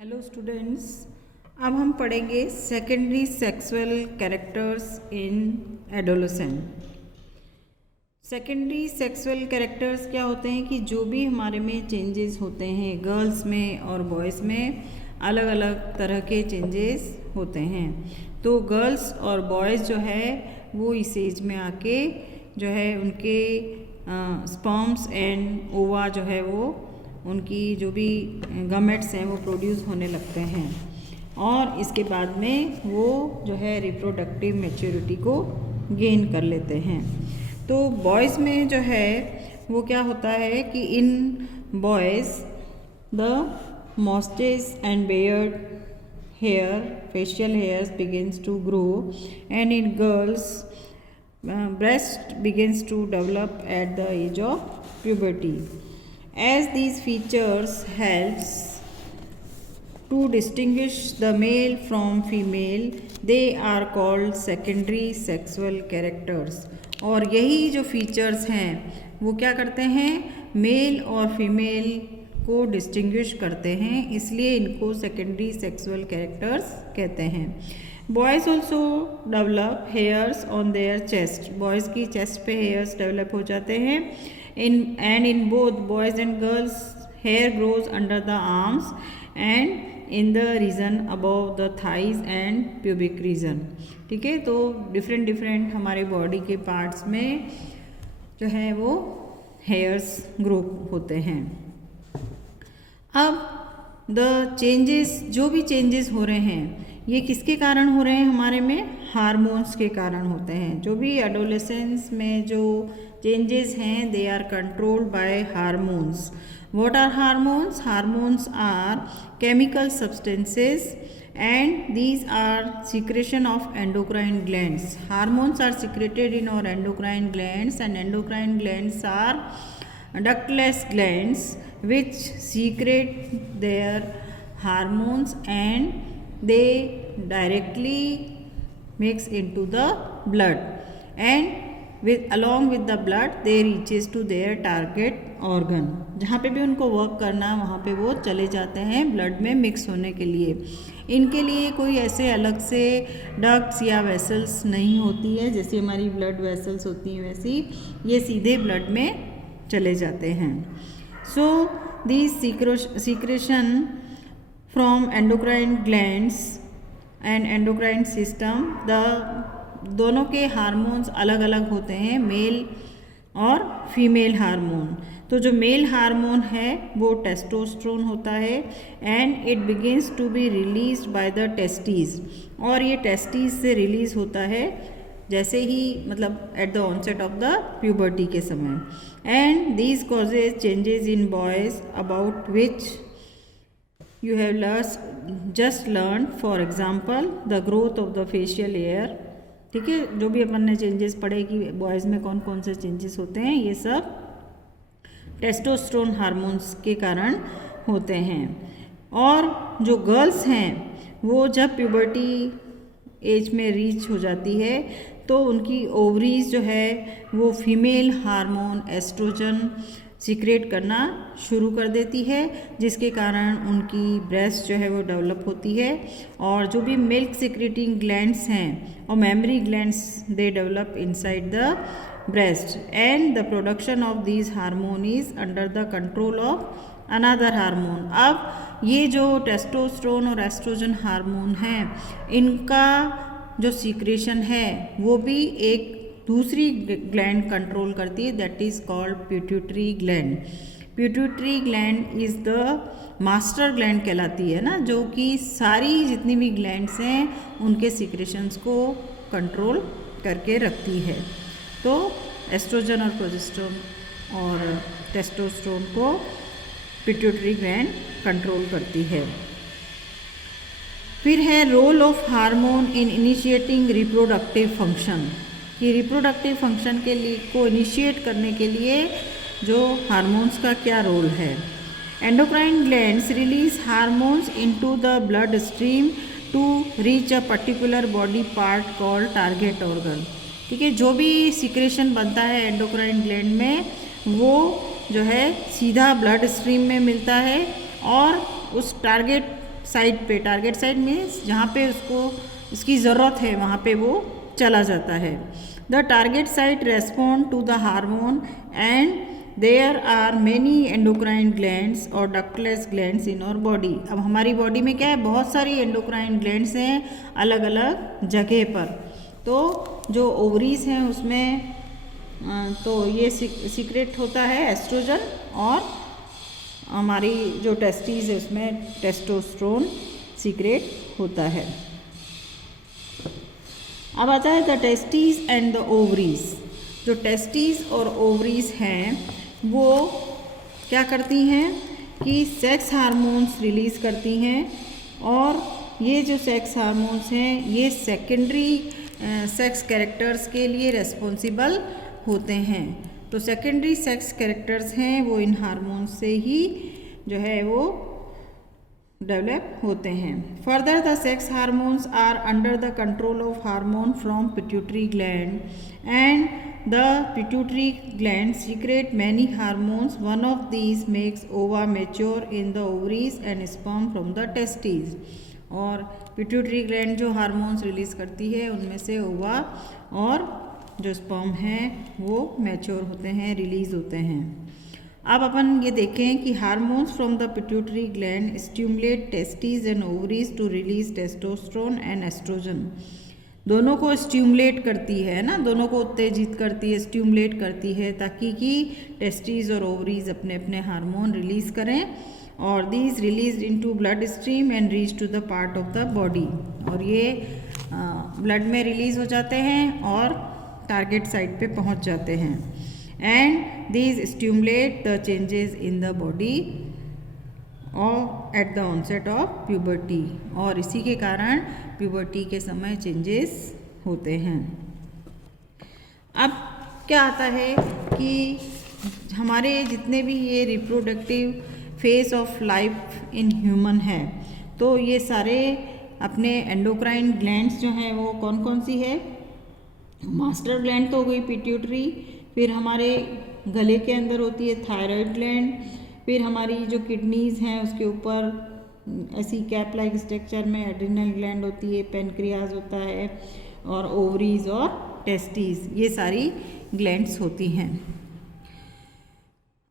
Hello students, अब हम पढ़ेंगे secondary sexual characters in adolescent. Secondary sexual characters क्या होते हैं कि जो भी हमारे में चेंजेस होते हैं गर्ल्स में और बॉयज़ में, अलग अलग तरह के चेंजेस होते हैं। तो गर्ल्स और बॉयज़ जो है वो इस एज में आके जो है उनके स्पर्म्स एंड ओवा जो है वो उनकी जो भी गमेट्स हैं वो प्रोड्यूस होने लगते हैं और इसके बाद में वो जो है रिप्रोडक्टिव मैच्योरिटी को गेन कर लेते हैं। तो बॉयज़ में जो है वो क्या होता है कि in boys the moustache and beard hair facial hairs begins to grow and in girls breast begins to develop at the age of puberty. As these features helps to distinguish the male from female, they are called secondary sexual characters. और यही जो features हैं वो क्या करते हैं, mail और female को डिस्टिंग्विश करते हैं, इसलिए इनको सेकेंडरी सेक्सुअल कैरेक्टर्स कहते हैं। Boys also develop hairs on their chest, boys की चेस्ट पे हेयर्स डेवलप हो जाते हैं। In both boys and girls hair grows under the arms and in the region above the thighs and pubic region. ठीक है, तो different हमारे body के पार्ट्स में जो है वो हेयर्स ग्रो होते हैं। अब द चेंजेस, जो भी चेंजेस हो रहे हैं ये किसके कारण हो रहे हैं, हमारे में हार्मोन्स के कारण होते हैं। जो भी एडोलेसेंस में जो चेंजेस हैं they are controlled by hormones. What are hormones? Hormones are chemical substances and these are secretion of endocrine glands. Hormones are secreted in our endocrine glands and endocrine glands are ductless glands which secrete their hormones and they directly mix into the blood and along with the blood they reaches to their target organ. जहाँ पे भी उनको work करना वहाँ पे वो चले जाते हैं ब्लड में मिक्स होने के लिए। इनके लिए कोई ऐसे अलग से डक्ट्स या वेसल्स नहीं होती है, जैसे हमारी ब्लड वेसल्स होती हैं वैसी ये सीधे ब्लड में चले जाते हैं। So this secretion from endocrine glands and endocrine system, दोनों के हार्मोन्स अलग अलग होते हैं, मेल और फीमेल हार्मोन। तो जो मेल हार्मोन है वो टेस्टोस्टेरोन होता है and it begins to be released by the testes, और ये टेस्टीज से रिलीज होता है जैसे ही मतलब at the onset of the puberty के समय। And these causes changes in boys about which you have just learned, for example the growth of the facial hair। ठीक है, जो भी अपन ने चेंजेस पढ़े कि बॉयज़ में कौन कौन से चेंजेस होते हैं, ये सब टेस्टोस्टेरोन हार्मोन्स के कारण होते हैं। और जो गर्ल्स हैं वो जब प्यूबर्टी एज में रीच हो जाती है तो उनकी ओवरीज जो है वो फीमेल हार्मोन एस्ट्रोजन सीक्रेट करना शुरू कर देती है, जिसके कारण उनकी ब्रेस्ट जो है वो डेवलप होती है। और जो भी मिल्क सीक्रेटिंग ग्लैंड्स हैं और mammary glands they develop inside the breast and the production of these hormone is under the control of another hormone. अब ये जो टेस्टोस्टेरोन और एस्ट्रोजन हार्मोन हैं इनका जो सीक्रेशन है वो भी एक दूसरी ग्लैंड कंट्रोल करती है, that is called pituitary gland. Pituitary gland is the master gland कहलाती है ना, जो कि सारी जितनी भी ग्लैंड्स हैं उनके सीक्रेशंस को कंट्रोल करके रखती है। तो एस्ट्रोजन और प्रोजेस्टेरोन और टेस्टोस्टेरोन को पिट्यूटरी ग्लैंड कंट्रोल करती है। फिर है role of hormone in initiating reproductive function, कि रिप्रोडक्टिव फंक्शन के लिए को इनिशिएट करने के लिए जो हार्मोन्स का क्या रोल है। Endocrine glands release hormones into the blood stream to reach a particular body part called target organ. ठीक है, जो भी सीक्रेशन बनता है एंडोक्राइन ग्लैंड में वो जो है सीधा ब्लड स्ट्रीम में मिलता है और उस टारगेट साइट पे, टारगेट साइट मीन्स जहाँ पे उसको उसकी ज़रूरत है वहाँ पे वो चला जाता है। The target site respond to the hormone and there are many endocrine glands और ductless glands in our body. अब हमारी बॉडी में क्या है, बहुत सारी एंडोक्राइन ग्लैंड्स हैं अलग अलग जगह पर। तो जो ओवरीज हैं उसमें तो ये सीक्रेट होता है एस्ट्रोजन, और हमारी जो टेस्टीज है उसमें टेस्टोस्टेरोन सीक्रेट होता है। अब आता है the testes and the ovaries. जो टेस्टीज और ओवरीज हैं वो क्या करती हैं कि सेक्स हार्मोन्स रिलीज़ करती हैं, और ये जो सेक्स हार्मोन्स हैं ये सेकेंडरी सेक्स कैरेक्टर्स के लिए रेस्पॉन्सिबल होते हैं। तो सेकेंडरी सेक्स कैरेक्टर्स हैं वो इन हार्मोन्स से ही जो है वो डेवलप होते हैं। Further the sex hormones are under the control of hormone from pituitary gland and the pituitary gland secrete many hormones. One of these makes ova mature in the ovaries and sperm from the testes. और pituitary gland जो hormones release करती है उनमें से ओवा और जो sperm हैं वो मैच्योर होते हैं, रिलीज होते हैं। अब अपन ये देखें कि hormones from the pituitary gland stimulate testes and ovaries to release testosterone and oestrogen. दोनों को स्टिमुलेट करती है ना, दोनों को उत्तेजित करती है, स्टिमुलेट करती है, ताकि कि टेस्टीज और ओवरीज अपने अपने हार्मोन रिलीज करें, और these release into blood stream and reach to the part of the body. और ये ब्लड में रिलीज हो जाते हैं और टारगेट साइट पे पहुंच जाते हैं। And these stimulate the changes in the body और at the onset of puberty, और इसी के कारण प्यूबर्टी के समय चेंजेस होते हैं। अब क्या आता है कि हमारे जितने भी ये reproductive phase of life in human है, तो ये सारे अपने एंडोक्राइन ग्लैंड्स जो हैं वो कौन कौन सी है। मास्टर ग्लैंड तो हो गई पिट्यूटरी, फिर हमारे गले के अंदर होती है थायराइड ग्लैंड, फिर हमारी जो किडनीज़ हैं उसके ऊपर ऐसी कैप लाइक स्ट्रक्चर में एड्रिनल ग्लैंड होती है, पेनक्रियाज होता है, और ओवरीज और टेस्टीज, ये सारी ग्लैंड्स होती हैं।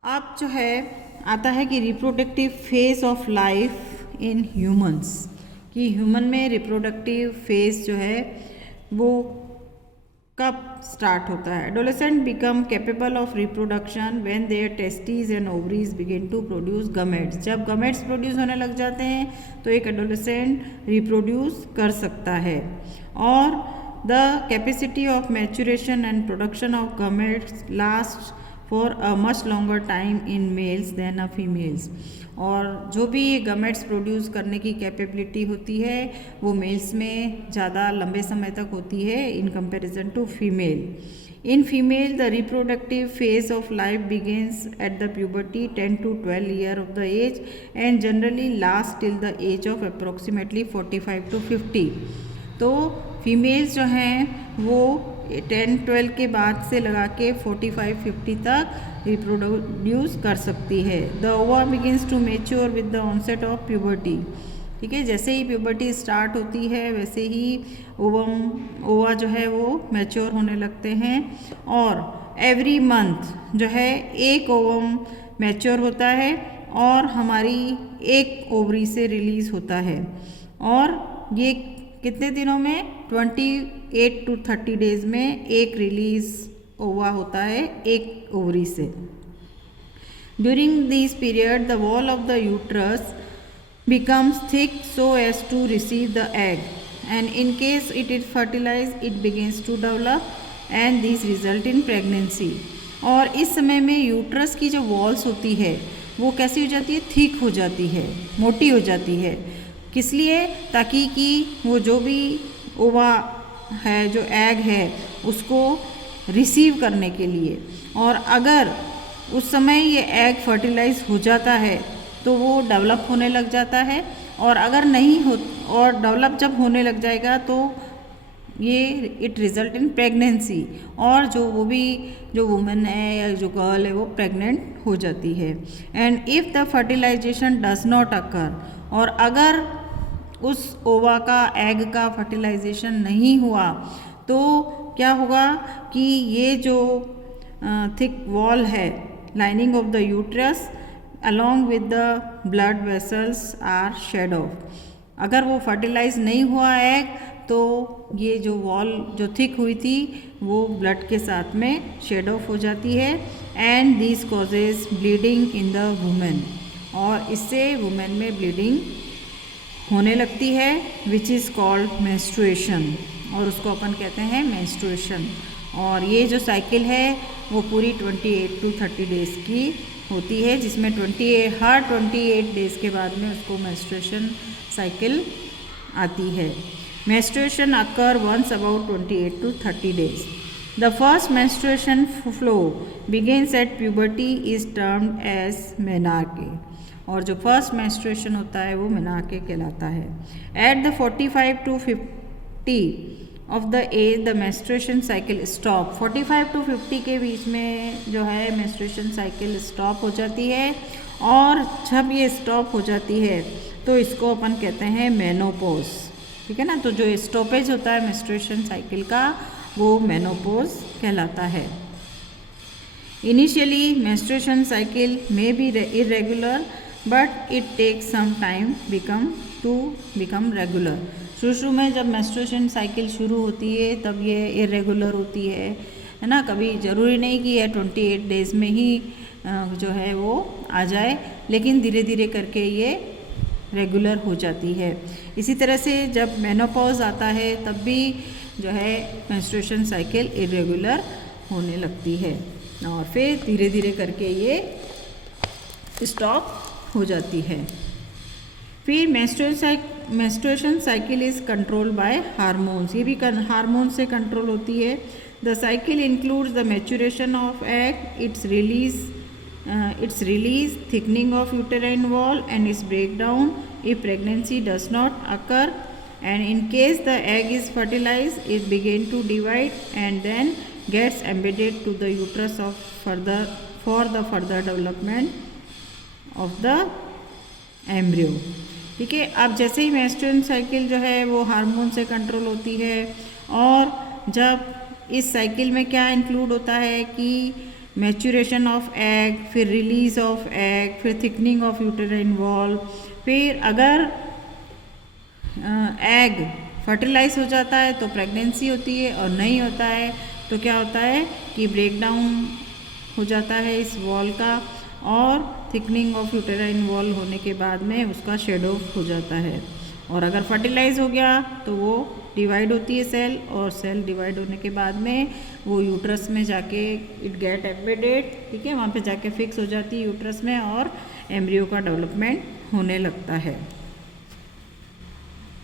अब जो है आता है कि reproductive phase of life in humans, कि ह्यूमन में रिप्रोडक्टिव फेज जो है वो कब स्टार्ट होता है। Adolescent become capable of reproduction when their testes and ovaries begin to produce gametes. जब गमेट्स प्रोड्यूस होने लग जाते हैं तो एक एडोलेसेंट रिप्रोड्यूस कर सकता है। और the capacity of maturation and production of gametes last for a much longer time in males than a females. और जो भी ये गमेट्स प्रोड्यूस करने की कैपेबिलिटी होती है वो मेल्स में ज़्यादा लंबे समय तक होती है in comparison to female. In female the reproductive phase of life begins at the puberty 10 to 12 year of the age and generally last till the age of approximately 45 to 50। तो फीमेल्स जो हैं वो 10-12 के बाद से लगा के 45-50 तक रिप्रोड्यूस कर सकती है। The ova begins to mature with the onset of puberty. ठीक है, जैसे ही प्यूबर्टी स्टार्ट होती है वैसे ही ओवा जो है वो मैच्योर होने लगते हैं, और एवरी मंथ जो है एक ओवम मैच्योर होता है और हमारी एक ओवरी से रिलीज़ होता है। और ये कितने दिनों में 28 to 30 डेज में एक रिलीज ओवा होता है एक ओवरी से। During this period the wall of the uterus becomes thick so as to receive the egg, and in case it is fertilized it begins to develop and these result in pregnancy। और इस समय में uterus की जो walls होती है वो कैसी हो जाती है, थिक हो जाती है, मोटी हो जाती है। किस लिए, ताकि कि वो जो भी ओवा है, जो एग है, उसको रिसीव करने के लिए। और अगर उस समय ये एग फर्टिलाइज हो जाता है तो वो डेवलप होने लग जाता है, और अगर नहीं हो और डेवलप जब होने लग जाएगा तो ये इट रिजल्ट इन प्रेगनेंसी, और जो वुमेन है या जो गर्ल है वो प्रेग्नेंट हो जाती है। And if the fertilisation does not occur, और अगर उस ओवा का एग का फर्टिलाइजेशन नहीं हुआ तो क्या होगा कि ये जो थिक वॉल है lining of the uterus along with the blood vessels are shed off. अगर वो फर्टिलाइज नहीं हुआ एग तो ये जो वॉल जो थिक हुई थी वो ब्लड के साथ में शेड ऑफ हो जाती है and this causes bleeding in the women, और इससे वुमेन में ब्लीडिंग होने लगती है विच इज़ कॉल्ड मेंस्ट्रुएशन, और उसको अपन कहते हैं मेंस्ट्रुएशन। और ये जो साइकिल है वो पूरी 28 to 30 डेज़ की होती है, जिसमें हर 28 डेज़ के बाद में उसको मेंस्ट्रुएशन साइकिल आती है। Menstruation occur once about 28 to 30 days. The first menstruation flow begins at puberty is termed as menarche, और जो फर्स्ट मेंस्ट्रुएशन होता है वो मेनार्के कहलाता है। At the 45 to 50 of the age the menstruation cycle stop. 45 to 50 के बीच में जो है मेंस्ट्रुएशन साइकिल स्टॉप हो जाती है, और जब ये स्टॉप हो जाती है तो इसको अपन कहते हैं मेनोपॉज, ठीक है ना। तो जो स्टॉपेज होता है मेंस्ट्रुएशन साइकिल का वो मेनोपॉज कहलाता है। Initially menstruation cycle may be irregular but it takes some time become regular. शुरू में जब मेंस्ट्रुएशन साइकिल शुरू होती है तब ये इरेगुलर होती है ना। कभी ज़रूरी नहीं कि यह 28 डेज़ में ही जो है वो आ जाए, लेकिन धीरे धीरे करके ये रेगुलर हो जाती है। इसी तरह से जब मेनोपॉज आता है तब भी जो है मेंस्ट्रुएशन साइकिल इरेगुलर होने लगती है, और फिर धीरे धीरे करके ये स्टॉप हो जाती है। फिर menstruation cycle is controlled by hormones, ये भी हार्मोन से कंट्रोल होती है। The cycle includes the maturation of egg, it's release, thickening of uterine wall and it's breakdown if pregnancy does not occur, and in case the egg is fertilized it begin to divide and then gets embedded to the uterus for the further development of the embryo। ठीक है, अब जैसे ही menstruation cycle जो है वो hormone से control होती है, और जब इस साइकिल में क्या इंक्लूड होता है कि मैच्योरेशन ऑफ एग, फिर रिलीज ऑफ एग, फिर थिकनिंग ऑफ यूटेराइन वॉल, फिर अगर एग फर्टिलाइज हो जाता है तो प्रेगनेंसी होती है, और नहीं होता है तो क्या होता है कि ब्रेकडाउन हो जाता है इस वॉल का, और थिकनिंग ऑफ यूटेराइन वॉल होने के बाद में उसका शेड ऑफ हो जाता है। और अगर फर्टिलाइज हो गया तो वो डिवाइड होती है सेल, और सेल डिवाइड होने के बाद में वो यूट्रस में जाके इट गेट एम्बेडेड, ठीक है, वहाँ पे जाके फिक्स हो जाती है यूट्रस में, और एम्ब्रियो का डेवलपमेंट होने लगता है।